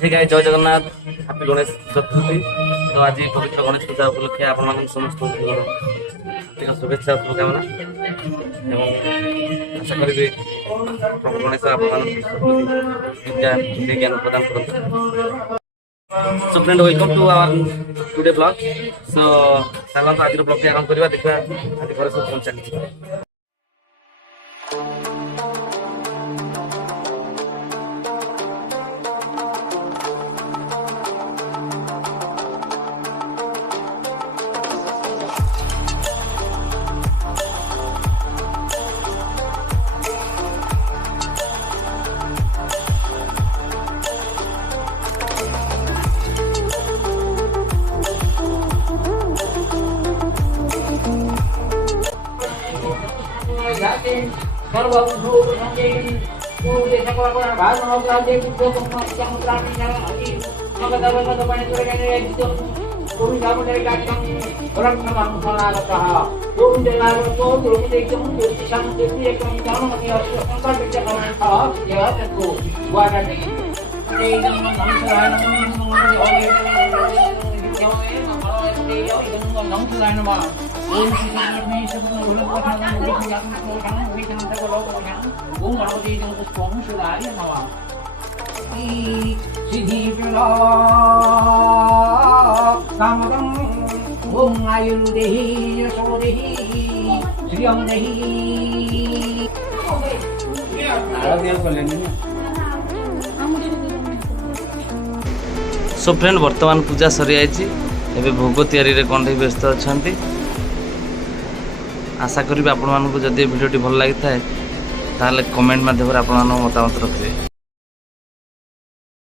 ठीक है जय जगन्नाथ हैप्पी गणेश चतुर्थी तो आज पवित्र गणेश पूजा उपलक्षे आपण समस्त हार्दिक शुभेच्छा शुभकामना आशा करी प्रभु गणेश विद्या बुद्धि ज्ञान प्रदान करते so friend welcome to our today blog so चलो आज ब्लॉग के आरंभ करवा देखा आज घर सब कौन चली सो फ्रेंड वर्तमान पूजा सरी आइछि एबे भोग तैयारी रे कंढे व्यस्त अछंती आशा करी आपण मानकु जदि वीडियोटी भल लागि थाए ताले कमेंट माध्यम रे आपण मानक मतामत रखिबे।